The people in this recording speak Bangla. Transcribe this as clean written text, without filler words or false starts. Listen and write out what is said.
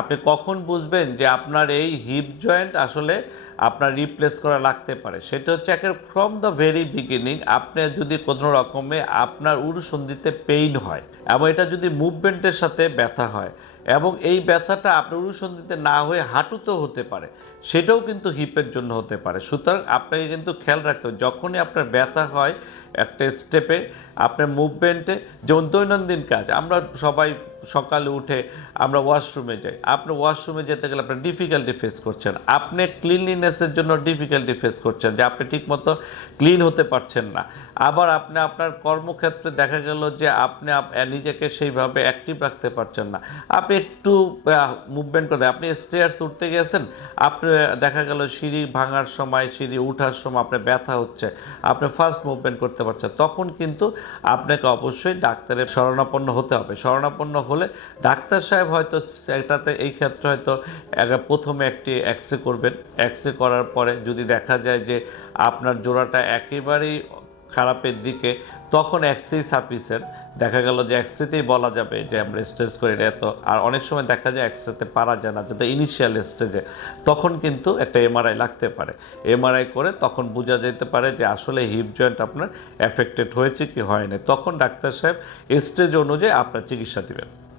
আপনি কখন বুঝবেন যে আপনার এই হিপ জয়েন্ট আসলে আপনার রিপ্লেস করা লাগতে পারে? সেটা হচ্ছে একেবারে ফ্রম দ্য ভেরি বিগিনিং আপনি যদি কোনো রকমে আপনার উরুসন্ধিতে পেইন হয় এবং এটা যদি মুভমেন্টের সাথে ব্যথা হয় এবং এই ব্যথাটা আপনার উরুসন্ধিতে না হয়ে হাঁটুতেও হতে পারে, সেটাও কিন্তু হিপের জন্য হতে পারে। সুতরাং আপনাকে কিন্তু খেয়াল রাখতে হবে যখনই আপনার ব্যথা হয় একটা স্টেপে, আপনার মুভমেন্টে, যেমন দৈনন্দিন কাজ আমরা সবাই সকালে উঠে আমরা ওয়াশরুমে যাই, আপনি ওয়াশরুমে যেতে গেলে আপনার ডিফিকাল্টি ফেস করছেন, আপনি ক্লিনলিনেসের জন্য ডিফিকাল্টি ফেস করছেন যে আপনি ঠিকমতো ক্লিন হতে পারছেন না। আবার আপনি আপনার কর্মক্ষেত্রে দেখা গেল যে আপনি নিজেকে সেইভাবে অ্যাক্টিভ রাখতে পারছেন না, আপনি একটু মুভমেন্ট করে আপনি স্টেয়ার্স উঠতে গেছেন, আপনি দেখা গেল সিঁড়ি ভাঙার সময় সিঁড়ি উঠার সময় আপনার ব্যথা হচ্ছে, আপনি ফার্স্ট মুভমেন্ট করতে পারছেন, তখন কিন্তু আপনাকে অবশ্যই ডাক্তারের শরণাপন্ন হতে হবে। শরণাপন্ন হলে ডাক্তার সাহেব হয়তো এটাতে এই ক্ষেত্রে হয়তো প্রথমে একটি এক্সরে করবেন, এক্সরে করার পরে যদি দেখা যায় যে আপনার জোড়াটা একেবারেই খারাপের দিকে, তখন এক্সরেই সাফিসিয়েন্ট। দেখা গেল যে এক্সরেতেই বলা যাবে যে আমরা স্টেজ করি এত, আর অনেক সময় দেখা যায় এক্সরেতে পারা যায় না যদি ইনিশিয়াল স্টেজে, তখন কিন্তু একটা এমআরআই লাগতে পারে। এমআরআই করে তখন বোঝা যেতে পারে যে আসলে হিপ জয়েন্ট আপনার এফেক্টেড হয়েছে কি হয়নি, তখন ডাক্তার সাহেব স্টেজ অনুযায়ী আপনার চিকিৎসা দেবেন।